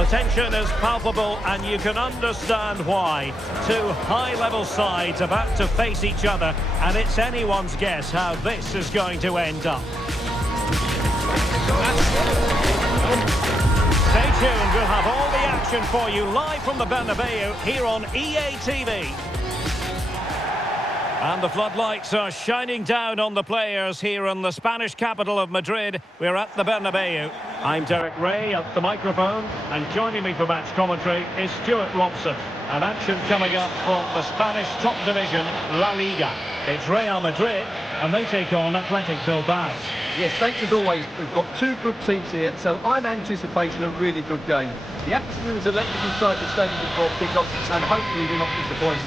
The tension is palpable and you can understand why. Two high-level sides about to face each other, and it's anyone's guess how this is going to end up. Stay tuned, we'll have all the action for you live from the Bernabeu here on EA TV. And the floodlights are shining down on the players here in the Spanish capital of Madrid. We're at the Bernabeu. I'm Derek Ray at the microphone, and joining me for match commentary is Stuart Robson. And action coming up from the Spanish top division, La Liga. It's Real Madrid, and they take on Athletic Bilbao. Yes, thanks as always. We've got two good teams here, so I'm anticipating a really good game. The atmosphere is electric inside the stadium before kick-off, and hopefully we're not disappointed.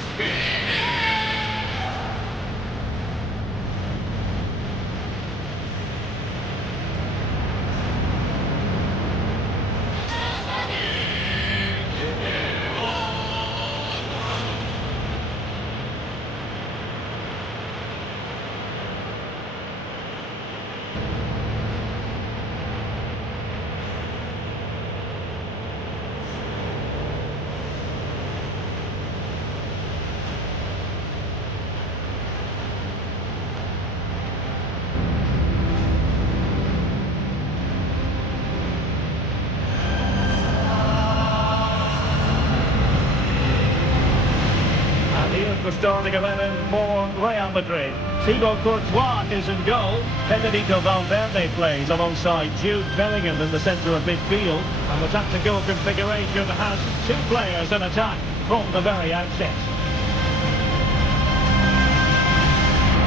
The starting 11 for Real Madrid. Thibaut Courtois is in goal. Federico Valverde plays alongside Jude Bellingham in the centre of midfield. And the tactical configuration has two players in attack from the very outset.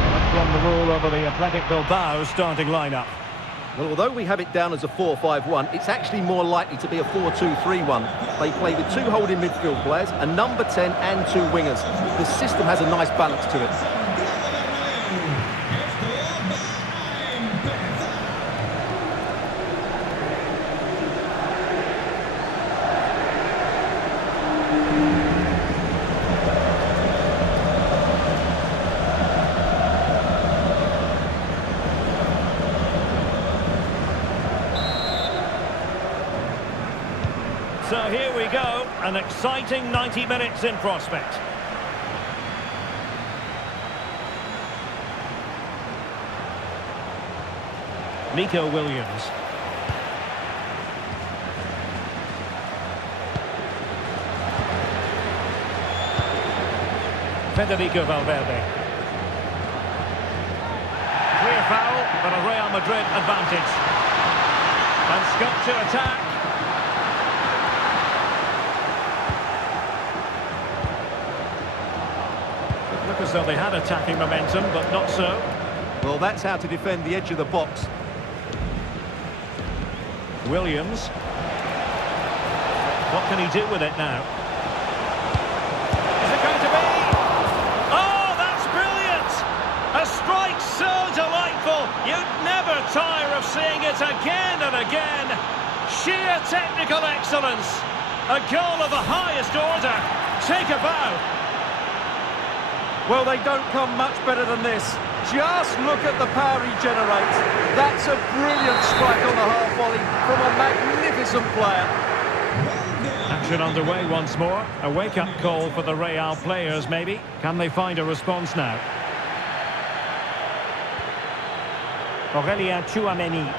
That's from the rule over the Athletic Bilbao starting lineup. Well, although we have it down as a 4-5-1, it's actually more likely to be a 4-2-3-1. They play with two holding midfield players, a number 10 and two wingers. The system has a nice balance to it. So here we go, an exciting 90 minutes in prospect. Nico Williams. Federico Valverde. Clear foul, but a Real Madrid advantage. And Scott to attack. Look as though they had attacking momentum, but not so. Well, that's how to defend the edge of the box. Williams. What can he do with it now? Is it going to be? Oh, that's brilliant! A strike so delightful, you'd never tire of seeing it again and again. Sheer technical excellence. A goal of the highest order. Take a bow. Well, they don't come much better than this. Just look at the power he generates. That's a brilliant strike on the half volley from a magnificent player. Action underway once more. A wake-up call for the Real players, maybe. Can they find a response now? Aurelien Tchouameni.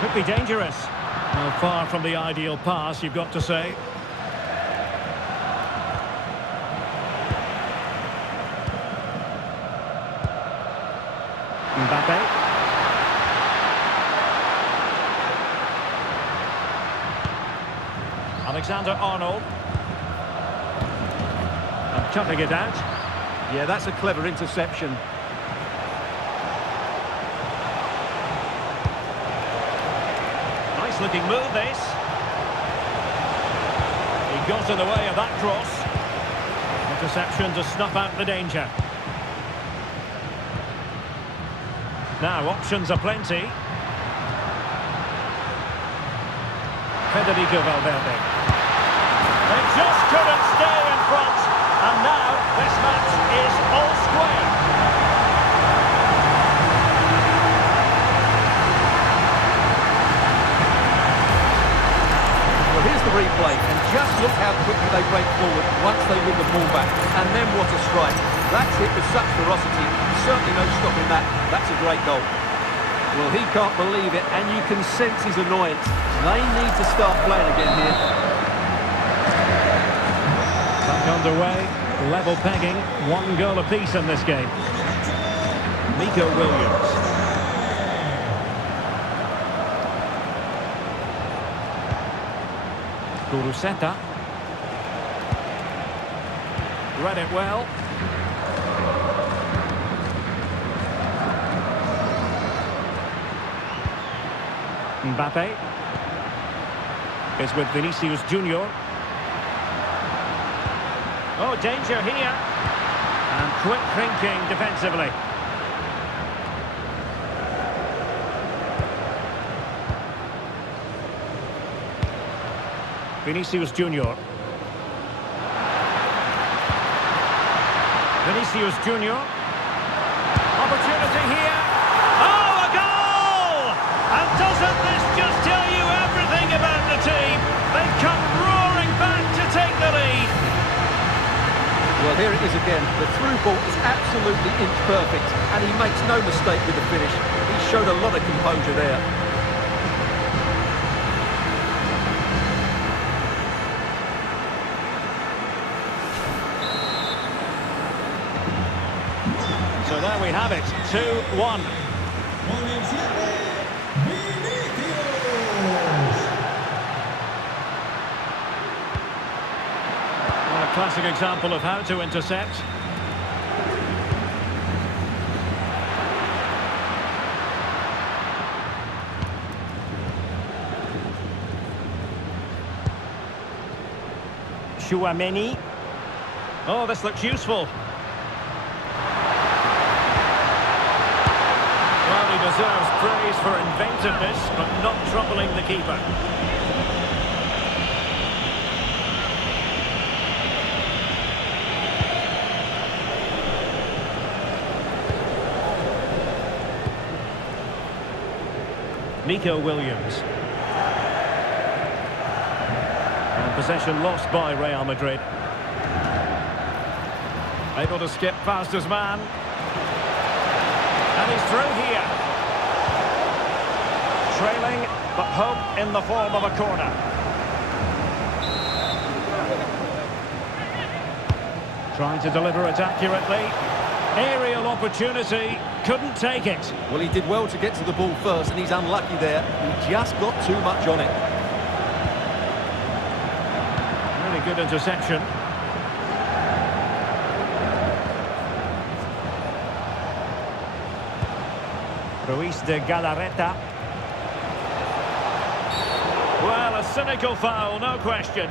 Could be dangerous. Well, far from the ideal pass, you've got to say. Mbappe. Alexander-Arnold. And chucking it out. Yeah, that's a clever interception. Nice looking move, this. He got in the way of that cross. Interception to snuff out the danger. Now, options are plenty. Federico Valverde. They just couldn't stay in front. And now, this match is all square. Just look how quickly they break forward once they win the ball back. And then what a strike. That's hit with such ferocity. Certainly no stopping that. That's a great goal. Well, he can't believe it, and you can sense his annoyance. They need to start playing again here. Back underway, level pegging, 1 goal apiece in this game. Nico Williams. Guruseta. Read it well. Mbappe is with Vinicius Junior. Oh, danger here. And quick thinking defensively. Vinicius Junior. Vinicius Junior. Opportunity here. Oh, a goal! And doesn't this just tell you everything about the team? They've come roaring back to take the lead. Well, here it is again. The through ball is absolutely inch perfect, and he makes no mistake with the finish. He showed a lot of composure there. So there we have it, 2-1. What a classic example of how to intercept. Chouameni. Oh, this looks useful. Well, he deserves praise for inventiveness, but not troubling the keeper. Nico Williams. And possession lost by Real Madrid. Able to skip past his man. And he's through here. Trailing, but hope in the form of a corner. Trying to deliver it accurately. Aerial opportunity, couldn't take it. Well, he did well to get to the ball first, and he's unlucky there. He just got too much on it. Really good interception. Ruiz de Galarreta. Well, a cynical foul, no question.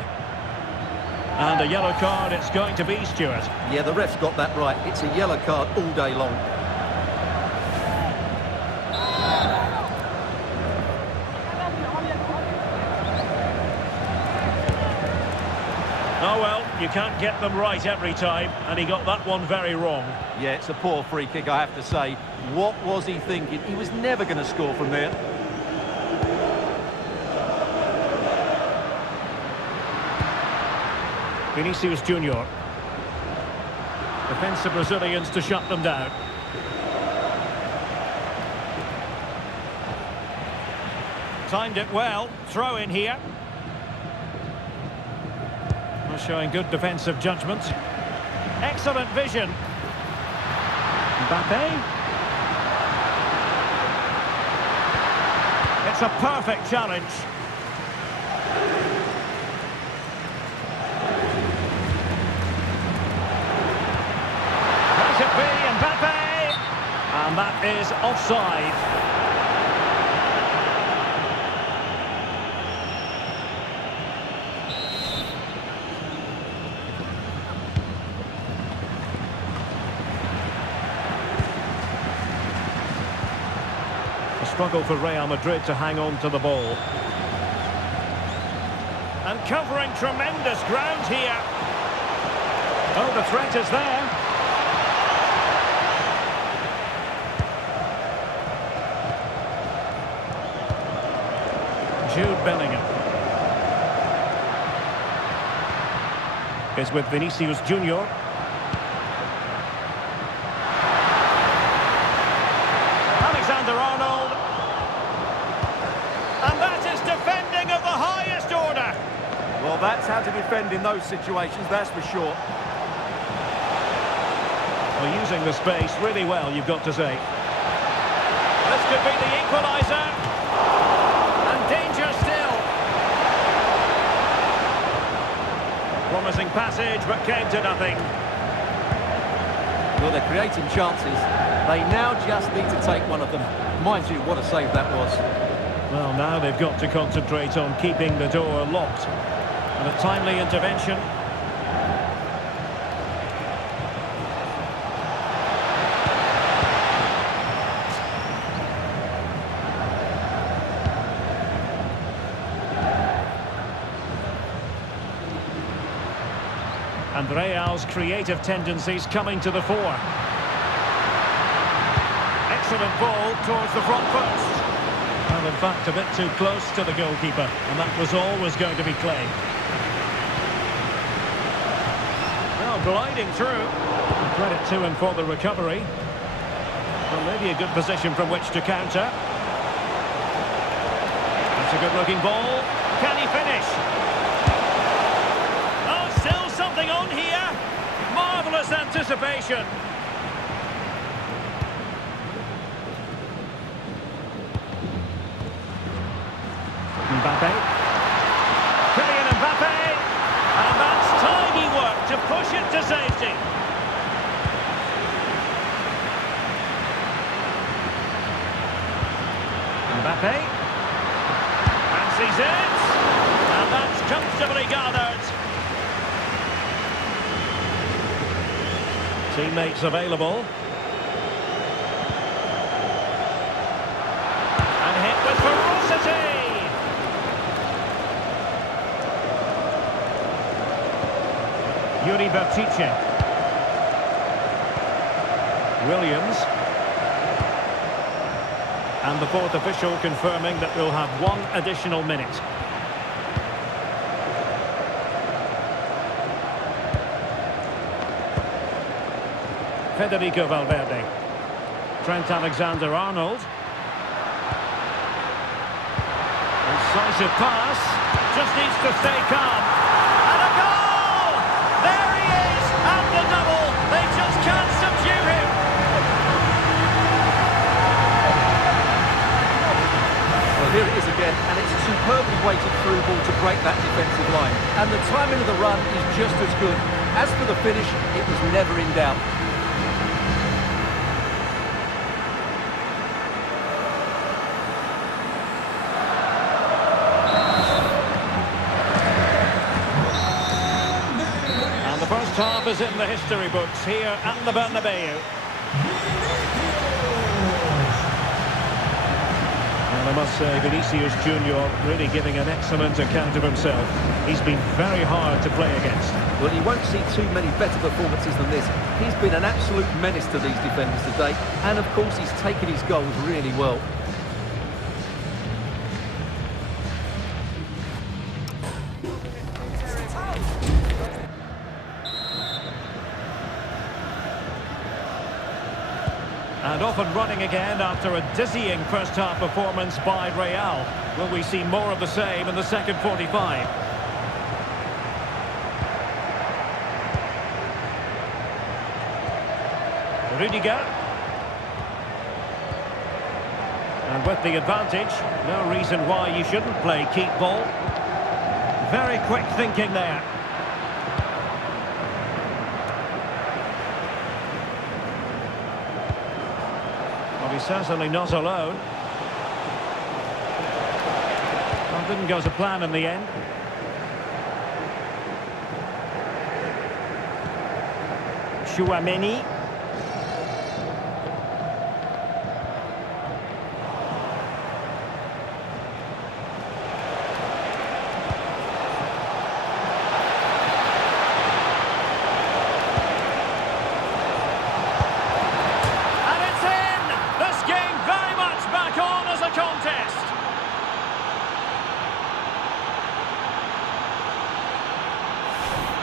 And a yellow card it's going to be, Stuart. Yeah, the ref's got that right. It's a yellow card all day long. Oh well, you can't get them right every time, and he got that one very wrong. Yeah, it's a poor free kick, I have to say. What was he thinking? He was never going to score from there. Vinicius Junior. Defensive Brazilians to shut them down. Timed it well. Throw in here. Well, showing good defensive judgment. Excellent vision. Mbappe. It's a perfect challenge. Let it be Mbappe. And that is offside. Struggle for Real Madrid to hang on to the ball. And covering tremendous ground here. Oh, the threat is there. Jude Bellingham. is with Vinicius Junior. Alexander-Arnold. And that is defending of the highest order. Well, that's how to defend in those situations, that's for sure. Well, using the space really well, you've got to say. This could be the equaliser. And danger still. Promising passage, but came to nothing. Well, they're creating chances. They now just need to take one of them. Mind you, what a save that was. Well, now they've got to concentrate on keeping the door locked. And a timely intervention. And Real's creative tendencies coming to the fore. Excellent ball towards the front post. Well, in fact, a bit too close to the goalkeeper, and that was always going to be claimed. Well, gliding through. Credit to him for the recovery. Well, maybe a good position from which to counter. That's a good-looking ball. Can he finish? Oh, still something on here. Marvellous anticipation. Mbappe. Kylian Mbappe. And that's tidy work to push it to safety. Mbappe. Fancies it. And that's comfortably gathered. Teammates available. And hit with ferocity. Yuri Bertice. Williams. And the fourth official confirming that we'll have one additional minute. Federico Valverde. Trent Alexander-Arnold. Incisive pass. Just needs to stay calm. And a goal! There he is! And the double! They just can't subdue him! Well, here it is again, and it's a superbly weighted through ball to break that defensive line. And the timing of the run is just as good. As for the finish, it was never in doubt. First half is in the history books here at the Bernabeu. And I must say, Vinicius Junior really giving an excellent account of himself. He's been very hard to play against. Well, you won't see too many better performances than this. He's been an absolute menace to these defenders today. And of course, he's taken his goals really well. And off and running again after a dizzying first-half performance by Real. Will we see more of the same in the second 45? Rudiger. And with the advantage, no reason why you shouldn't play keep ball. Very quick thinking there. He's certainly not alone. Well, didn't go to plan in the end. Chouameni.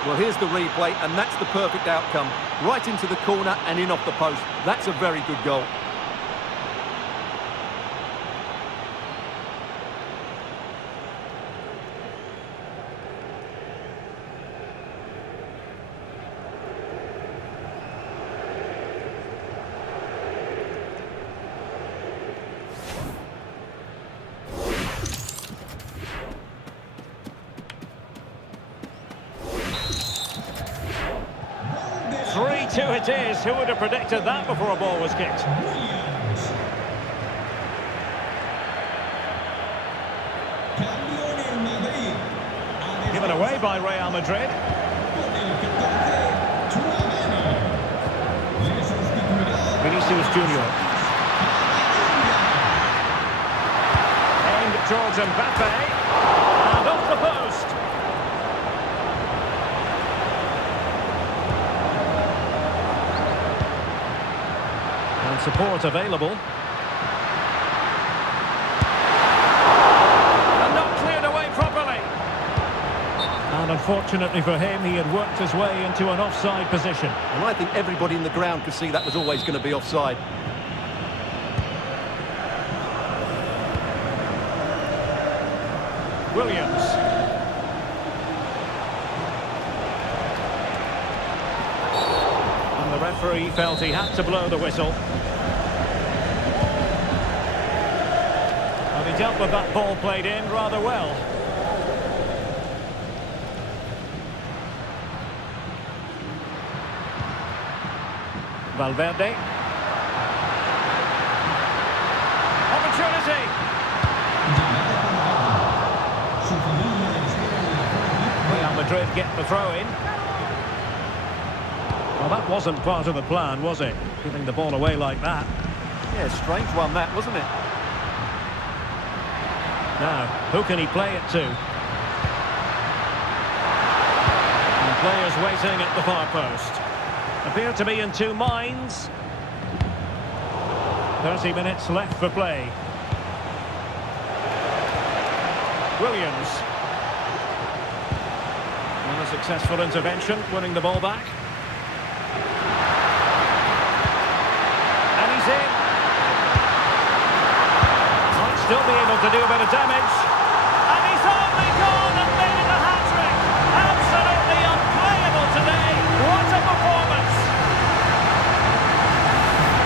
Well, here's the replay, and that's the perfect outcome. Right into the corner and in off the post. That's a very good goal. It is. Who would have predicted that before a ball was kicked? Given away by Real Madrid. Vinicius Junior. Aimed towards Mbappe. And off the post. Support available. And not cleared away properly. And unfortunately for him, he had worked his way into an offside position. And I think everybody in the ground could see that was always going to be offside. Williams. The referee felt he had to blow the whistle. And he dealt with that ball played in rather well. Valverde. Opportunity. Real Madrid get the throw in. Well, that wasn't part of the plan, was it? Giving the ball away like that. Yeah, strange one that, wasn't it? Now, who can he play it to? And the players waiting at the far post. Appear to be in two minds. 30 minutes left for play. Williams. And a successful intervention, winning the ball back. Might still be able to do a bit of damage. And he's only gone and made it a hat-trick. Absolutely unplayable today. What a performance.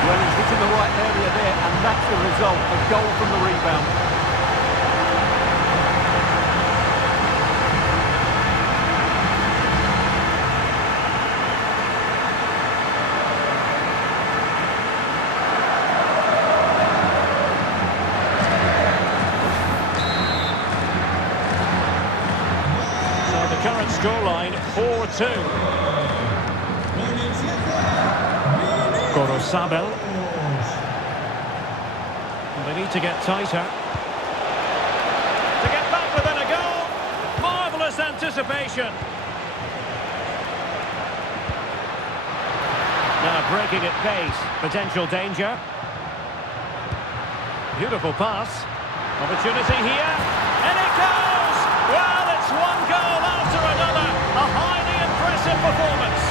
Well, he's hitting the right area there, and that's the result. A goal from the rebound. Current scoreline 4-2. Gorosabel. They need to get tighter. To get back within a goal. Marvellous anticipation. Now breaking at pace. Potential danger. Beautiful pass. Opportunity here. And it goes! Well, it's one goal after another. A highly impressive performance.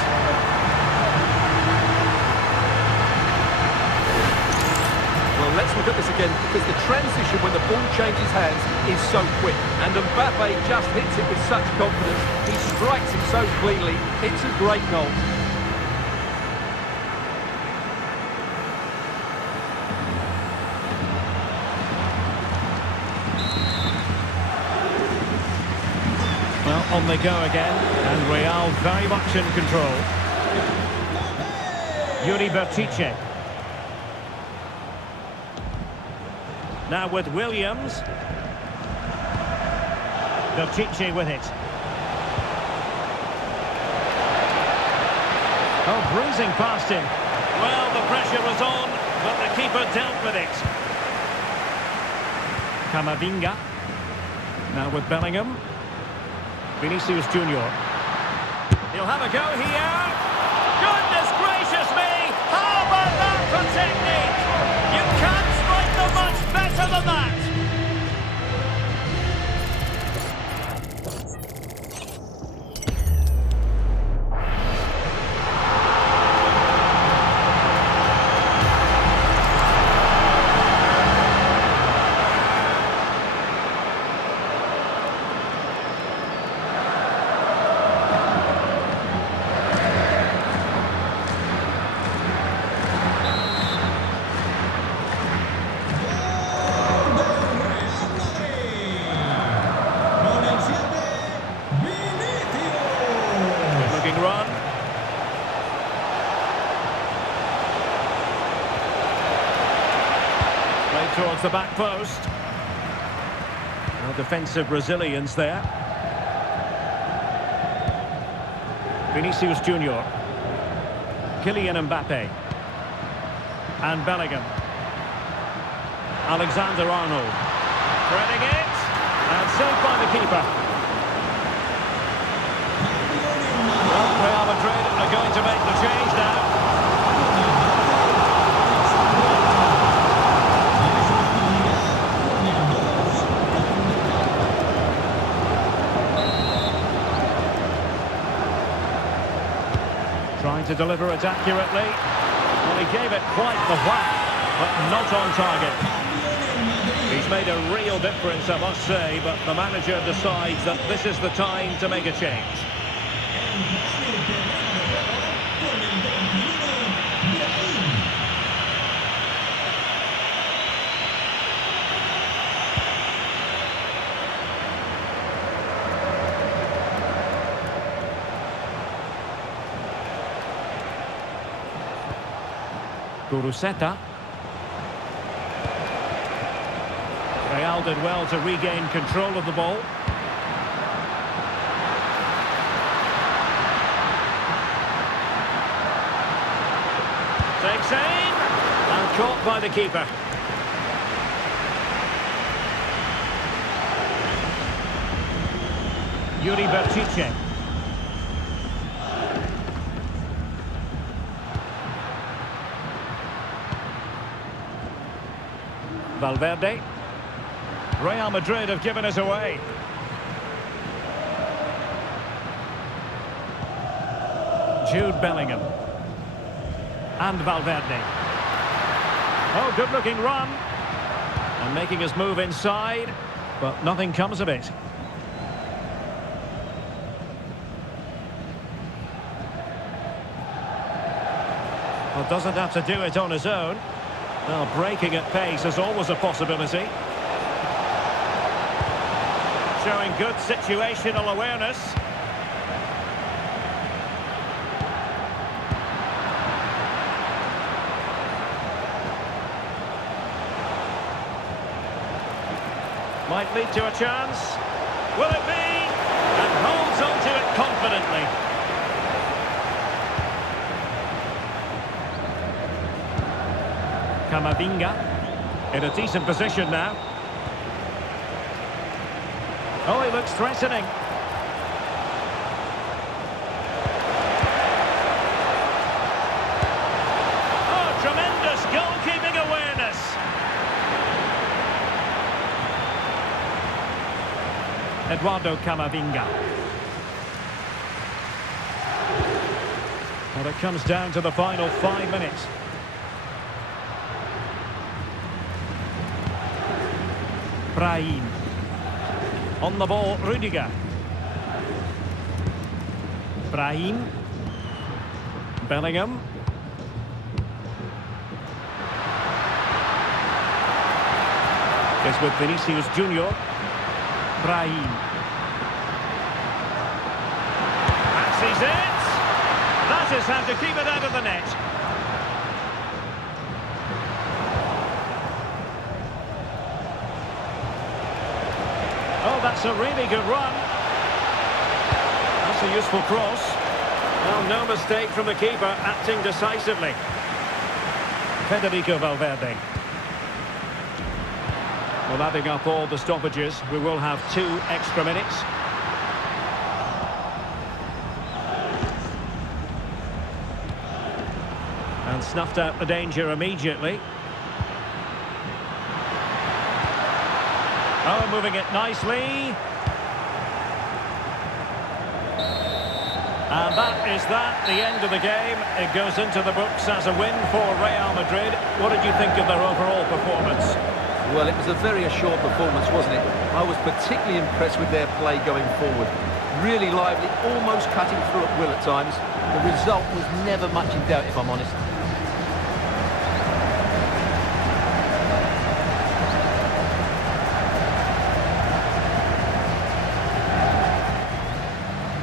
Well, let's look at this again, because the transition when the ball changes hands is so quick. And Mbappe just hits it with such confidence. He strikes it so cleanly. It's a great goal. Well, on they go again, and Real very much in control. Yuri Bertice. Now with Williams. Bertice with it. Oh, breezing past him. Well, the pressure was on, but the keeper dealt with it. Camavinga. Now with Bellingham. Vinicius Junior. He'll have a go here. Goodness gracious me! How about that for technique? You can't strike them much better than that. the back post. Well, defensive resilience there. Vinicius Junior. Kylian Mbappe. And Bellingham. Alexander-Arnold. Threading it. And saved by the keeper. Well, Real Madrid are going to make the change now. Trying to deliver it accurately. Well, he gave it quite the whack, but not on target. He's made a real difference, I must say, but the manager decides that this is the time to make a change. Guruseta. Real did well to regain control of the ball. Takes aim and caught by the keeper. Yuri Berchiche. Valverde. Real Madrid have given us away. Jude Bellingham. And Valverde. Oh, good-looking run. And making his move inside, but nothing comes of it. Well, doesn't have to do it on his own. Well, breaking at pace is always a possibility. Showing good situational awareness. Might lead to a chance. Will it be? And holds on to it confidently. Camavinga in a decent position now. Oh, he looks threatening. Oh, tremendous goalkeeping awareness. Eduardo Camavinga. Well, it comes down to the final 5 minutes. Brahim. On the ball, Rudiger. Brahim. Bellingham. Is with Vinicius Junior. Brahim. And sees it. That is how to keep it out of the net. Oh, that's a really good run. That's a useful cross. Well, no mistake from the keeper, acting decisively. Federico Valverde. Well, adding up all the stoppages, we will have 2 extra minutes. And snuffed out the danger immediately. Oh, moving it nicely. And that is the end of the game. It goes into the books as a win for Real Madrid. What did you think of their overall performance? Well, it was a very assured performance, wasn't it? I was particularly impressed with their play going forward. Really lively, almost cutting through at will at times. The result was never much in doubt, if I'm honest.